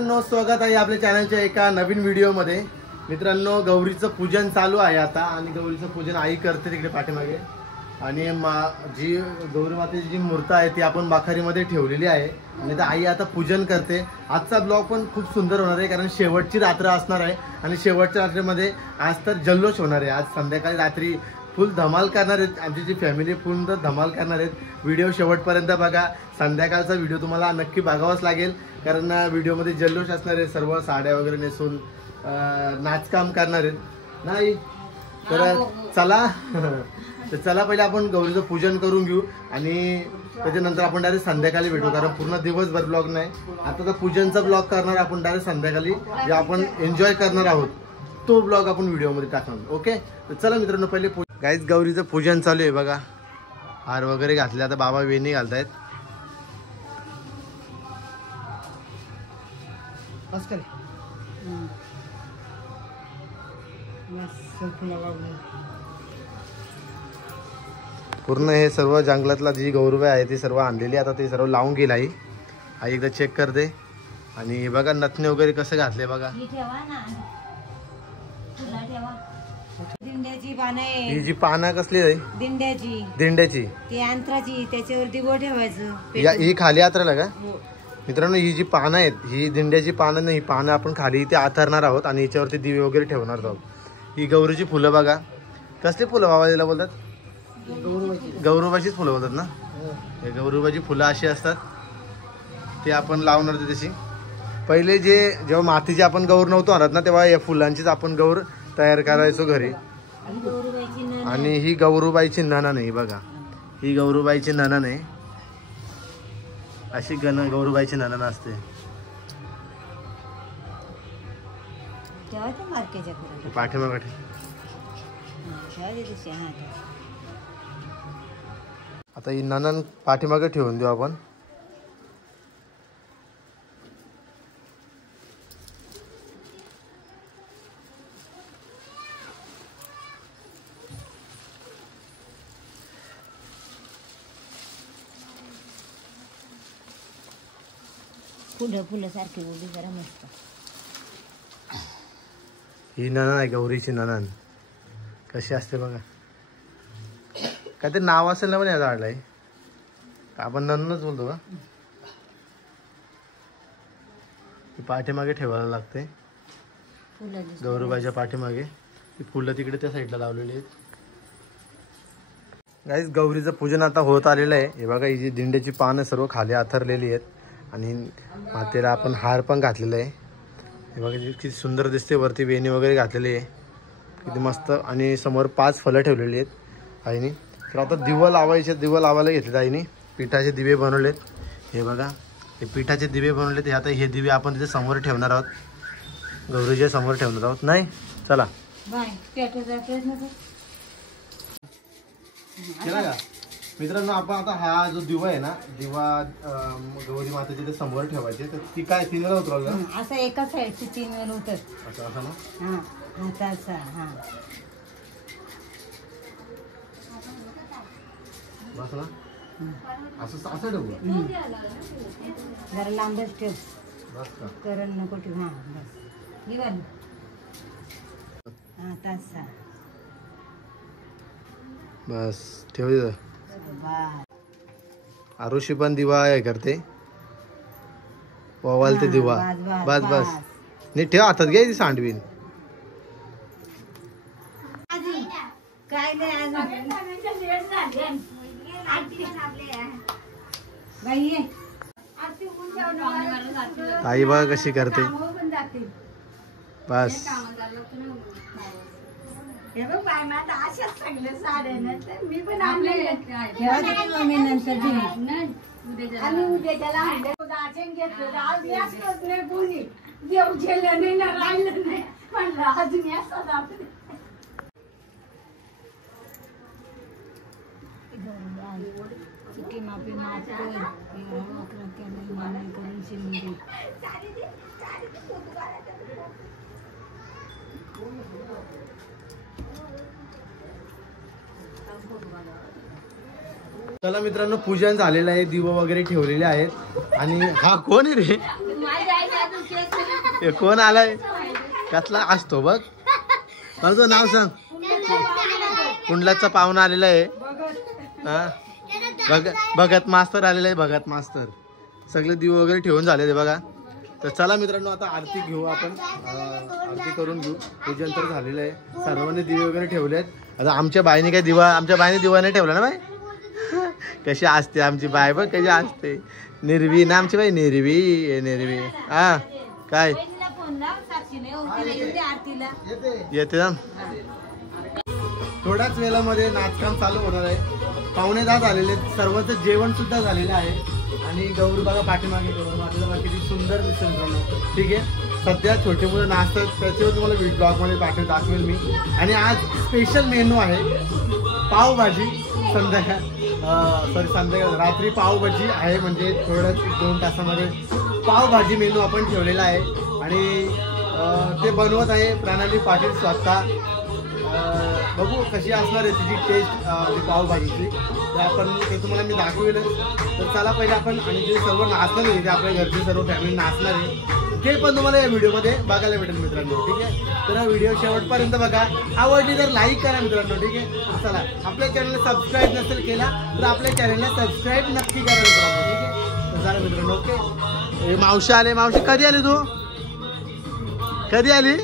मित्रांनो, स्वागत आहे आपल्या चॅनलच्या एका नवीन व्हिडिओमध्ये। मित्रांनो, गौरीचं पूजन चालू आहे आता आणि गौरीचं पूजन आई करते तिकडे पाठीमागे। आणि जी गौरी मातेची जी मूर्ती आहे ती आपण बाखारीमध्ये ठेवलेली आहे आणि आता आई आता पूजन करते। आजचा ब्लॉग पण खूप सुंदर होणार आहे कारण शेवटची रात्र असणार आहे आणि शेवटच्या रात्रीमध्ये आज तर जल्लोष होणार आहे। आज संध्याकाळी रात्री फुल धमाल करणार आहेत, आमची जी फॅमिली पूर्ण धमाल करणार आहेत। व्हिडिओ शेवटपर्यंत बघा, संध्याकाळचा व्हिडिओ तुम्हाला नक्की बघावाच लागेल कारण व्हिडिओमध्ये जल्लोष असणार आहे, सर्व साड्या वगैरे नेसून नाचकाम करणार आहेत नाही तर चला तर चला पहिले आपण गौरीचं पूजन करून घेऊ आणि त्याच्यानंतर आपण डायरेक्ट संध्याकाळी भेटू कारण पूर्ण दिवसभर ब्लॉग नाही। आता तर पूजनचा ब्लॉग करणार आपण डायरेक्ट संध्याकाळी, जे आपण एन्जॉय करणार आहोत तो ब्लॉग आपण व्हिडिओमध्ये टाकणार। ओके, तर चला मित्रांनो, पहिले गाईज गौरीचं पूजन चालू आहे बघा। हार वगैरे घातले, आता बाबा वेणी घालतायत। पूर्ण हे सर्व जंगलातला जी गौरवाई आहे ती सर्व आणलेली, आता ते सर्व लावून गेल आई एकदा चेक करते। आणि बघा नथने वगैरे कसं घातले बघा। दिंड्याची पानं आहे, ही जी पानं कसली आहे? दिंड्याची ती अंतराची, त्याच्यावर दिवो ठेवायचं। ही खाली आतराला का? मित्रांनो, ही जी पानं आहेत ही दिंड्याची पानं नाही, पानं आपण खाली इथे आथरणार आहोत आणि याच्यावरती दिवे वगैरे ठेवणार आहोत। ही गौरीची फुलं बघा, कसली फुलं बाबा याला बोलतात? गौरवाचीच फुलं बोलतात ना? हे गौरवाची फुलं अशी असतात, ते आपण लावणार त्याची। पहिले जेव्हा मातीची आपण गौर नव्हतो आणत ना, तेव्हा या फुलांचीच आपण गौर तयार करायचो घरी। आणि ही गौरूबाईची नणन आहे बघा, ही गौरूबाईची नणन आहे, अशी गौरूबाईची नणन असते। पाठीमागे आता ही नणन पाठीमागे ठेवून देऊ आपण। फुलं सारखी बोलली जरा मस्त। ही नणन आहे गौरीची नणन, कशी असते बघा। काय ते नाव असेल ना पण या झाडला आहे, आपण नणनच बोलतो का? पाठीमागे ठेवायला लागते गौरूबाईच्या पाठीमागे। ती फुलं तिकडे त्या साईडला लावलेली आहेत। गाईस, गौरीचं पूजन आता होत आलेलं आहे। हे बघा, ही जी दिंड्याची पानं सर्व खाली आथरलेली आहेत आणि मातेला आपण हार पण घातलेला आहे। हे बघा किती सुंदर दिसते, वरती वेणी वगैरे घातलेली आहे, किती मस्त। आणि समोर 5 फळं ठेवलेली आहेत आईने। तर आता दिवं लावायला घेतलेत आईने, पिठाचे दिवे बनवलेत। हे बघा, हे पिठाचे दिवे बनवलेत। आता हे दिवे आपण तिथे समोर ठेवणार आहोत, गौरीच्या समोर ठेवणार आहोत नाही। चला मित्रांनो, आपण आता हा जो दिवा आहे ना, दिवा गौरी मातेच्या ते समोर ठेवायचे। तर ती काय 3 वेळा उतरवलं असं, एका साईडची 3 वेळा उतर असं असं ना? हा तसा, हा बस ना, असं असं ठेवू जरा लांबच ठेव, बस का? करण नको ठेव। हा बस, निघाल। हा तसा, बस ठेव दे। आरुषी पण दिवा आहे करते, ओवालते दिवा। बस बस, नीट ठेव, हातात घ्यायची सांडवीन। काय नाही आई बघा कशी करते, बस। मी पण आणले नंतर देव गेलं नाही ना, राहिलं नाही म्हणलं अजून चुकी माफी माफ करून शिंदे। चला मित्रांनो, पूजन झालेलं आहे, दिवे वगैरे ठेवलेले आहेत। आणि हा कोण आहे रे? हे कोण आलाय कसला असतो बघ मला तुझं नाव सांग कुंडलाचा पाहुणा आलेला आहे हा भगत मास्तर आलेला आहे भगत मास्तर सगळे दिवे वगैरे ठेवून झाले बघा तर चला मित्रांनो आता आरती घेऊ आपण आरती करून घेऊ पूजन तर झालेलं आहे सर्वांनी दिवे वगैरे ठेवलेत आता आमच्या बाईने काय आमच्या बाईने दिवा नाही ठेवला ना बाई कशी असते आमची बाय बघ कशी असते निर्वी ना आमची बाई निर्वी हा काय येते ना थोड्याच वेळामध्ये नाचकाम चालू होणार आहे 9:15 झालेले सर्वांचं जेवण सुद्धा झालेलं आहे आणि गौरी बघा पाठीमागे गौरी किती सुंदर दिसेल ठीक आहे सध्या छोटे मुलं नाचतात त्याच्यावर तुम्हाला ब्लॉगमध्ये दाखवेल मी आणि आज स्पेशल मेनू आहे पावभाजी संध्याकाळ रात्री पावभाजी आहे म्हणजे थोड्याच 2 तासामध्ये पावभाजी मेनू आपण ठेवलेला आहे आणि ते बनवत आहे प्रणाली पाटील स्वतः बघू कशी असणार आहे तिची टेस्ट पावभाजीची तर आपण ते तुम्हाला मी दाखवेलच तर चला पहिले आपण आणि जे सर्व नाचणार आहे ते आपल्या घरचे सर्व फॅमिली नाचणार आहे ते पण तुम्हाला या व्हिडिओमध्ये बघायला भेटेल मित्रांनो ठीक आहे तर व्हिडिओ शेवटपर्यंत बघा आवडली तर लाईक करा मित्रांनो ठीक आहे चला आपल्या चॅनलला सबस्क्राईब नसेल केला तर आपल्या चॅनलला सबस्क्राईब नक्की करा मित्रांनो ठीक आहे तर चला मित्रांनो ओके मावशी आले मावशी कधी आली तू कधी आली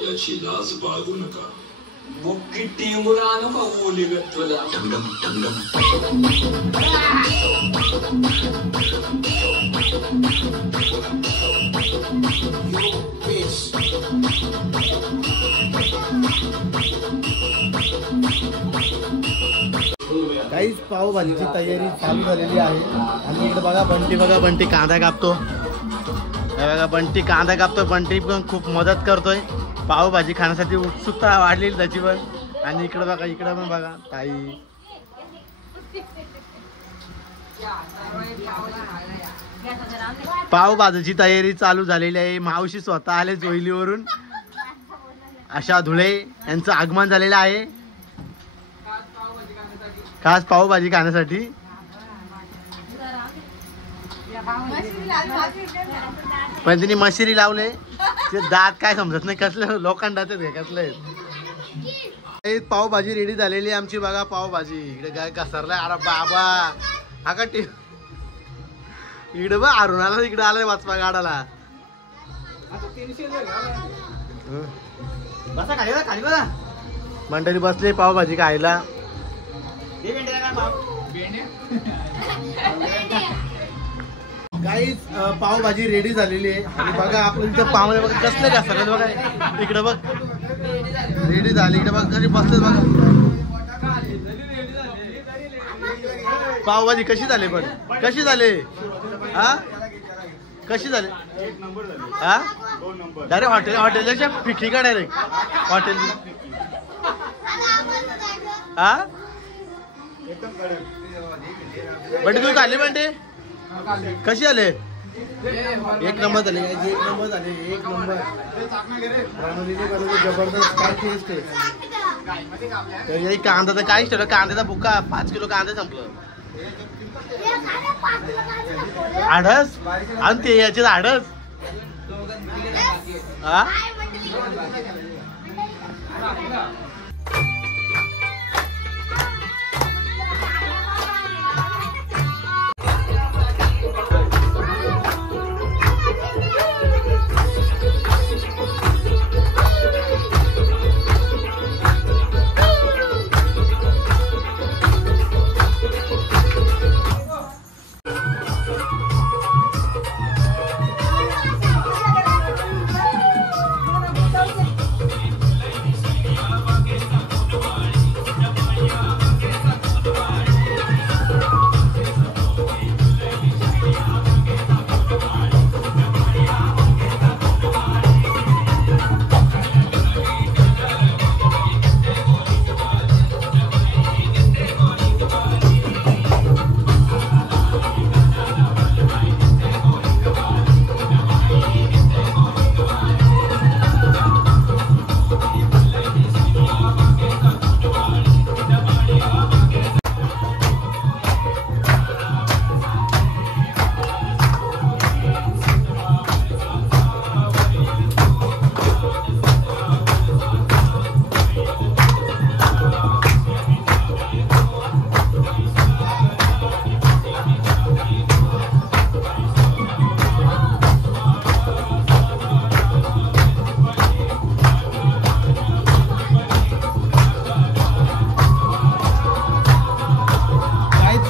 याची लाज बाळगू नका मुक्की टिंगुरानं पावली तुला काहीच पावभाजीची तयारी चालू झालेली आहे आणि इकडे बघा बंटी कांदा कापतो बघा बंटी कांदा कापतोय बंटी पण खूप मदत करतोय पावभाजी खाण्यासाठी उत्सुकता वाढलेली त्याची पण आणि इकडे पण बघा ताई पावभाजीची तयारी चालू झालेली आहे मावशी स्वतः आले जोईलीवरून आशा धुळे यांचं आगमन झालेलं आहे खास पावभाजी खाण्यासाठी पण तिने मशिरी लावले ते दात काय समजत नाही कसले लोखंडाचे कसले पावभाजी रेडी झालेली आमची बघा. पावभाजी इकडे काय कसरलाय. अरे बाबा हा का इकडे बघ अरुणाला इकडे आलाय वाचपा गाडाला. बसा खाली बघा मंडळी बसले पावभाजी खायला. काहीच पावभाजी रेडी झालेली आहे आणि बघा आपण इथं पावमध्ये बघा कसले का सगळं बघा इकडे बघ रेडी झाली. इकडे बघ कशी बसले बघा. पावभाजी कशी झाली पण कशी झाली हा कशी झाली हा डायरेक्ट हॉटेलच्या फिकी का डायरेक्ट हॉटेल हा बंटी तू खाल्ली बंटी कशी आले. एक नंबर झाले एक नंबर झाले एक नंबर. जबरदस्त काय टेस्ट आहे. कांदा तर काहीच ठेवलं. कांद्याचा बुक्का 5 किलो कांदा संपलं. आडस आणि ते याचे आडस हा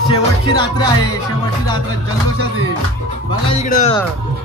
शेवटची रात्र आहे. शेवटची रात्र जल्लोषात आहे बघा इकडं.